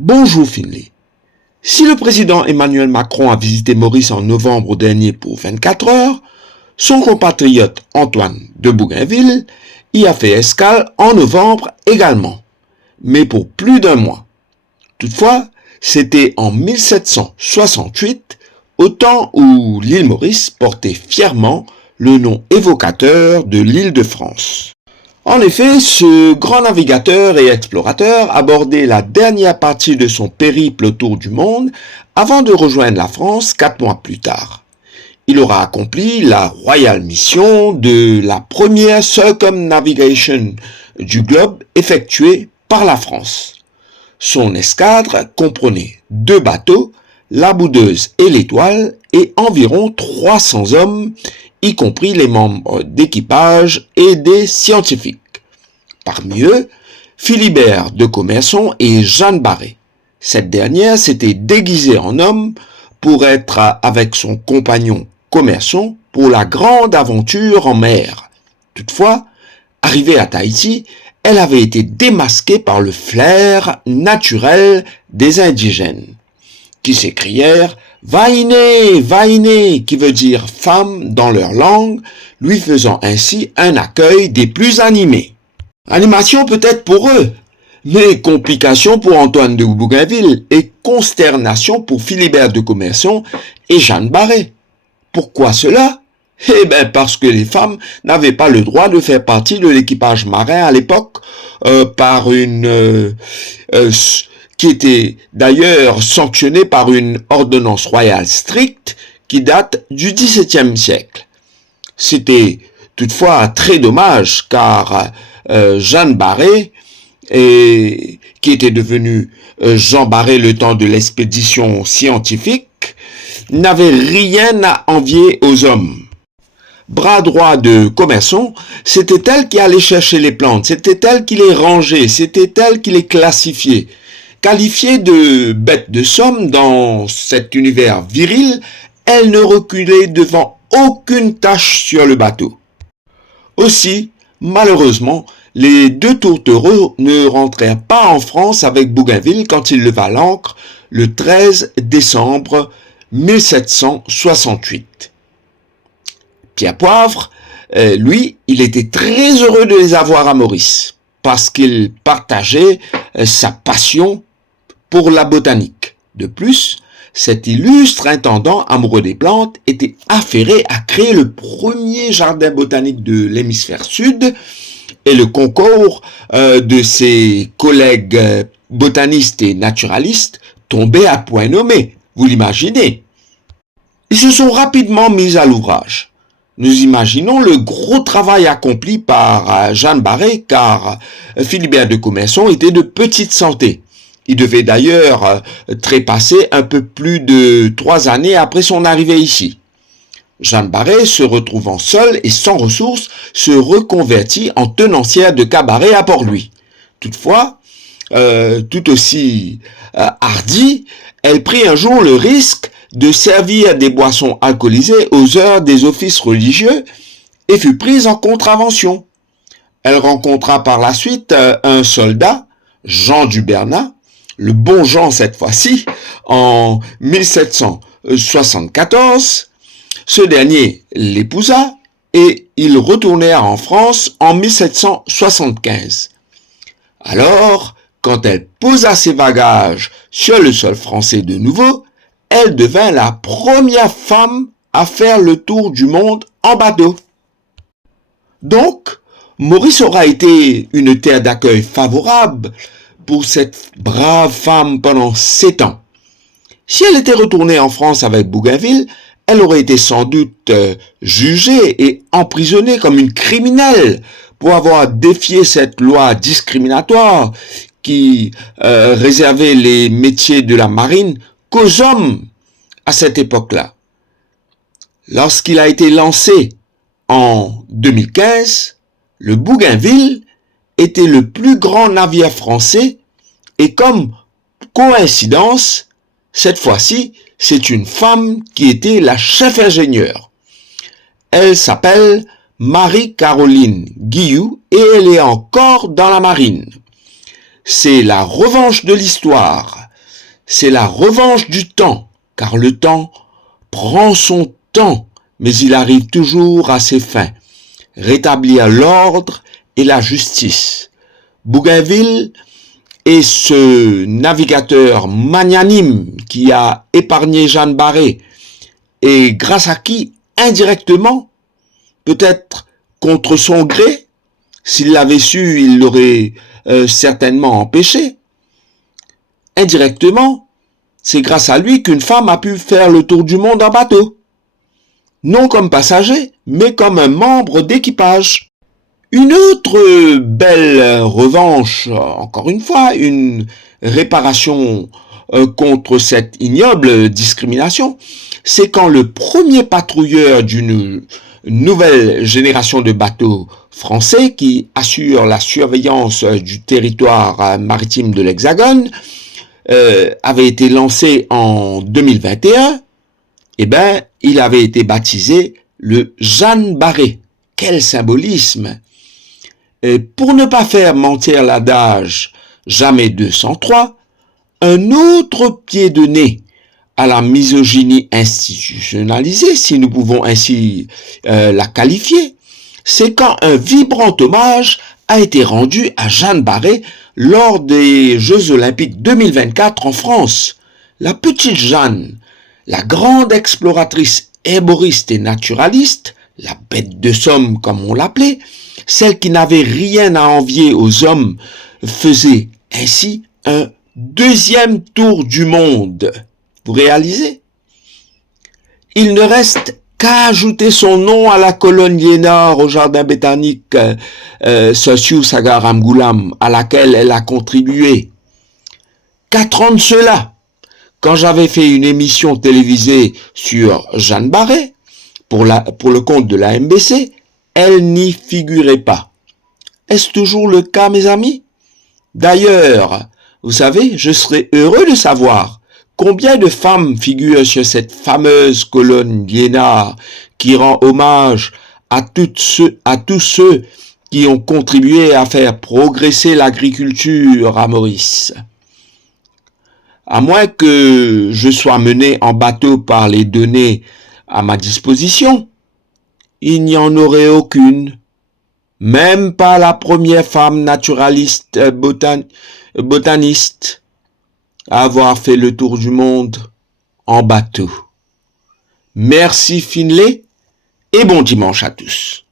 Bonjour Finlay. Si le président Emmanuel Macron a visité Maurice en novembre dernier pour 24 heures, son compatriote Antoine de Bougainville y a fait escale en novembre également, mais pour plus d'un mois. Toutefois, c'était en 1768, au temps où l'île Maurice portait fièrement le nom évocateur de l'île de France. En effet, ce grand navigateur et explorateur abordait la dernière partie de son périple autour du monde avant de rejoindre la France 4 mois plus tard. Il aura accompli la royale mission de la première circumnavigation du globe effectuée par la France. Son escadre comprenait 2 bateaux, la Boudeuse et l'Étoile, et environ 300 hommes, y compris les membres d'équipage et des scientifiques. Parmi eux, Philibert de Commerson et Jeanne Barré. Cette dernière s'était déguisée en homme pour être avec son compagnon Commerson pour la grande aventure en mer. Toutefois, arrivée à Tahiti, elle avait été démasquée par le flair naturel des indigènes, qui s'écrièrent « Vaine, vaine » qui veut dire « femme » dans leur langue, lui faisant ainsi un accueil des plus animés. Animation peut-être pour eux, mais complication pour Antoine de Bougainville et consternation pour Philibert de Commerson et Jeanne Barré. Pourquoi cela? Eh bien parce que les femmes n'avaient pas le droit de faire partie de l'équipage marin à l'époque qui était d'ailleurs sanctionnée par une ordonnance royale stricte qui date du XVIIe siècle. C'était toutefois très dommage car Jeanne Barré, qui était devenue Jean Barré le temps de l'expédition scientifique, n'avait rien à envier aux hommes. Bras droit de Commerson, c'était elle qui allait chercher les plantes, c'était elle qui les rangeait, c'était elle qui les classifiait. Qualifiée de bête de somme dans cet univers viril, elle ne reculait devant aucune tâche sur le bateau. Aussi, malheureusement, les 2 tourtereaux ne rentrèrent pas en France avec Bougainville quand il leva l'ancre le 13 décembre 1768. Pierre Poivre, lui, il était très heureux de les avoir à Maurice, parce qu'il partageait sa passion pour la botanique. De plus, cet illustre intendant amoureux des plantes était affairé à créer le premier jardin botanique de l'hémisphère sud, et le concours de ses collègues botanistes et naturalistes tombait à point nommé, vous l'imaginez. Ils se sont rapidement mis à l'ouvrage. Nous imaginons le gros travail accompli par Jeanne Barré car Philibert de Commerson était de petite santé. Il devait d'ailleurs trépasser un peu plus de 3 années après son arrivée ici. Jeanne Barré, se retrouvant seule et sans ressources, se reconvertit en tenancière de cabaret à Port-Louis. Toutefois, tout aussi hardie, elle prit un jour le risque de servir des boissons alcoolisées aux heures des offices religieux et fut prise en contravention. Elle rencontra par la suite un soldat, Jean du Bernat, le bon Jean cette fois-ci, en 1774. Ce dernier l'épousa et ils retournèrent en France en 1775. Alors, quand elle posa ses bagages sur le sol français de nouveau, elle devint la première femme à faire le tour du monde en bateau. Donc, Maurice aura été une terre d'accueil favorable pour cette brave femme pendant 7 ans. Si elle était retournée en France avec Bougainville, elle aurait été sans doute jugée et emprisonnée comme une criminelle pour avoir défié cette loi discriminatoire qui réservait les métiers de la marine qu'aux hommes à cette époque-là. Lorsqu'il a été lancé en 2015, le Bougainville était le plus grand navire français et comme coïncidence, cette fois-ci, c'est une femme qui était la chef ingénieure. Elle s'appelle Marie-Caroline Guilloux et elle est encore dans la marine. C'est la revanche de l'histoire. c'est la revanche du temps, car le temps prend son temps, mais il arrive toujours à ses fins. Rétablir l'ordre et la justice. Bougainville est ce navigateur magnanime qui a épargné Jeanne Barré et grâce à qui, indirectement, peut-être contre son gré, s'il l'avait su, il l'aurait certainement empêché. Indirectement, c'est grâce à lui qu'une femme a pu faire le tour du monde en bateau. Non comme passager, mais comme un membre d'équipage. Une autre belle revanche, encore une fois, une réparation contre cette ignoble discrimination, c'est quand le premier patrouilleur d'une nouvelle génération de bateaux français qui assure la surveillance du territoire maritime de l'Hexagone avait été lancé en 2021, eh ben, il avait été baptisé le Jeanne Barré. Quel symbolisme! Et pour ne pas faire mentir l'adage jamais 203, un autre pied de nez à la misogynie institutionnalisée, si nous pouvons ainsi la qualifier, c'est quand un vibrant hommage a été rendu à Jeanne Barré lors des Jeux Olympiques 2024 en France. La petite Jeanne, la grande exploratrice herboriste et naturaliste, la bête de somme comme on l'appelait, celle qui n'avait rien à envier aux hommes, faisait ainsi un deuxième tour du monde. Vous réalisez? Il ne reste qu'à ajouter son nom à la colonne Liénard au jardin botanique Sosiou Sagar Ramgoulam, à laquelle elle a contribué. 4 ans de cela, quand j'avais fait une émission télévisée sur Jeanne Barré, pour le compte de la MBC, elle n'y figurait pas. Est-ce toujours le cas, mes amis? D'ailleurs, vous savez, je serais heureux de savoir combien de femmes figurent sur cette fameuse colonne Liénard qui rend hommage à tous ceux qui ont contribué à faire progresser l'agriculture à Maurice. À moins que je sois mené en bateau par les données à ma disposition, il n'y en aurait aucune, même pas la première femme naturaliste botaniste à avoir fait le tour du monde en bateau. Merci Finlay et bon dimanche à tous.